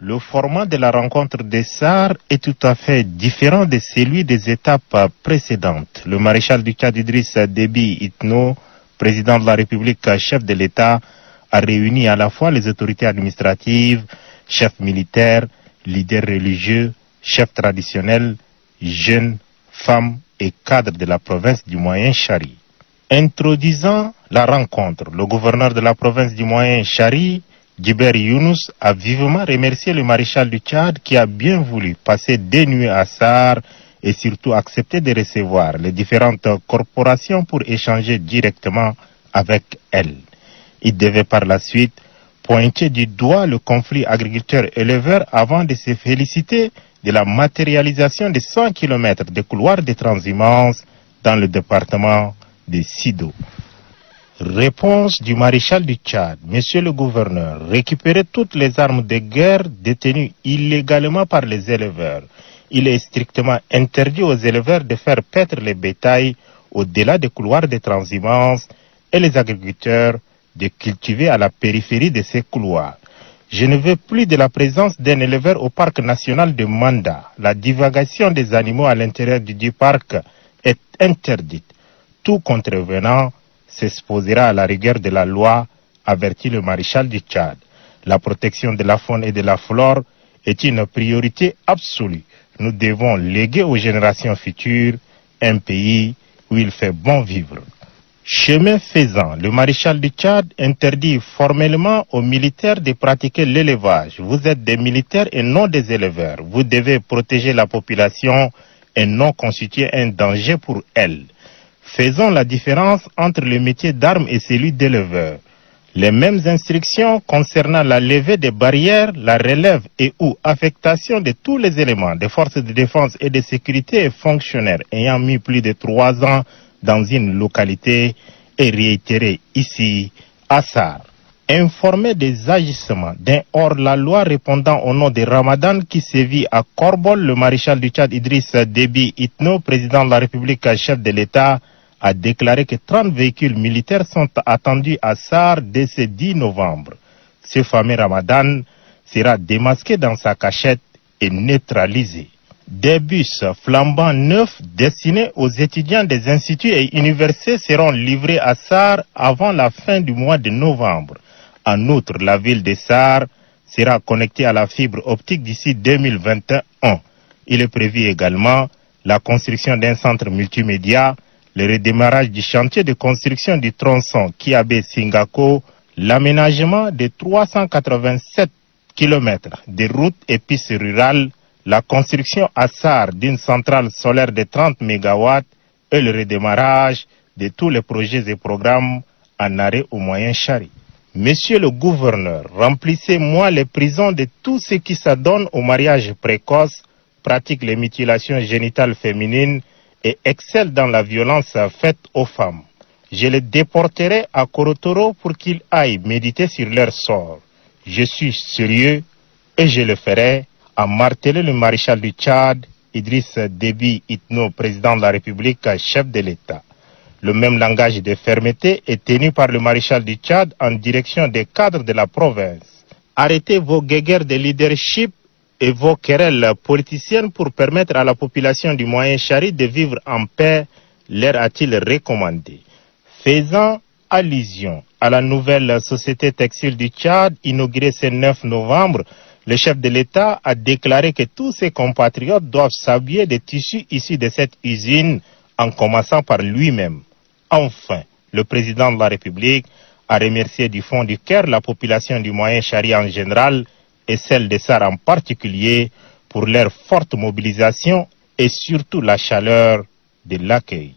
Le format de la rencontre des SAR est tout à fait différent de celui des étapes précédentes. Le maréchal du Tchad Idriss Déby Itno, président de la République, chef de l'État, a réuni à la fois les autorités administratives, chefs militaires, leaders religieux, chefs traditionnels, jeunes, femmes et cadres de la province du Moyen-Chari. Introduisant la rencontre, le gouverneur de la province du Moyen-Chari, Djiber Younous, a vivement remercié le maréchal du Tchad qui a bien voulu passer des nuits à SAR et surtout accepter de recevoir les différentes corporations pour échanger directement avec elles. Il devait par la suite pointer du doigt le conflit agriculteur-éleveur avant de se féliciter de la matérialisation de 100 km de couloirs de transhumance dans le département de Sido. Réponse du maréchal du Tchad. Monsieur le gouverneur, récupérez toutes les armes de guerre détenues illégalement par les éleveurs. Il est strictement interdit aux éleveurs de faire paître les bétails au-delà des couloirs de transhumance et les agriculteurs de cultiver à la périphérie de ces couloirs. Je ne veux plus de la présence d'un éleveur au parc national de Manda. La divagation des animaux à l'intérieur du parc est interdite. Tout contrevenant s'exposera à la rigueur de la loi, avertit le maréchal du Tchad. La protection de la faune et de la flore est une priorité absolue. Nous devons léguer aux générations futures un pays où il fait bon vivre. Chemin faisant, le maréchal du Tchad interdit formellement aux militaires de pratiquer l'élevage. Vous êtes des militaires et non des éleveurs. Vous devez protéger la population et non constituer un danger pour elle. Faisons la différence entre le métier d'armes et celui d'éleveur. Les mêmes instructions concernant la levée des barrières, la relève et ou affectation de tous les éléments des forces de défense et de sécurité et fonctionnaires ayant mis plus de 3 ans dans une localité est réitérée ici à SAR. Informé des agissements d'un hors-la-loi répondant au nom de Ramadan qui sévit à Korbol, le maréchal du Tchad Idriss Déby Itno, président de la République, chef de l'État, a déclaré que 30 véhicules militaires sont attendus à SAR dès ce 10 novembre. Ce fameux Ramadan sera démasqué dans sa cachette et neutralisé. Des bus flambants neufs destinés aux étudiants des instituts et universités seront livrés à SAR avant la fin du mois de novembre. En outre, la ville de SAR sera connectée à la fibre optique d'ici 2021. Il est prévu également la construction d'un centre multimédia, le redémarrage du chantier de construction du tronçon Kiabé-Singako, l'aménagement de 387 km de routes et pistes rurales, la construction à SAR d'une centrale solaire de 30 MW et le redémarrage de tous les projets et programmes en arrêt au Moyen-Chari. Monsieur le gouverneur, remplissez-moi les prisons de tous ceux qui s'adonnent au mariage précoce, pratiquent les mutilations génitales féminines et excellent dans la violence faite aux femmes. Je les déporterai à Korotoro pour qu'ils aillent méditer sur leur sort. Je suis sérieux et je le ferai, a martelé le maréchal du Tchad, Idriss Déby Itno, président de la République, chef de l'État. Le même langage de fermeté est tenu par le maréchal du Tchad en direction des cadres de la province. Arrêtez vos guéguerres de leadership et vos querelles politiciennes pour permettre à la population du Moyen-Chari de vivre en paix, leur a-t-il recommandé. Faisant allusion à la nouvelle société textile du Tchad, inaugurée ce 9 novembre, le chef de l'État a déclaré que tous ses compatriotes doivent s'habiller des tissus issus de cette usine, en commençant par lui-même. Enfin, le président de la République a remercié du fond du cœur la population du Moyen-Chari en général et celle de SAR en particulier pour leur forte mobilisation et surtout la chaleur de l'accueil.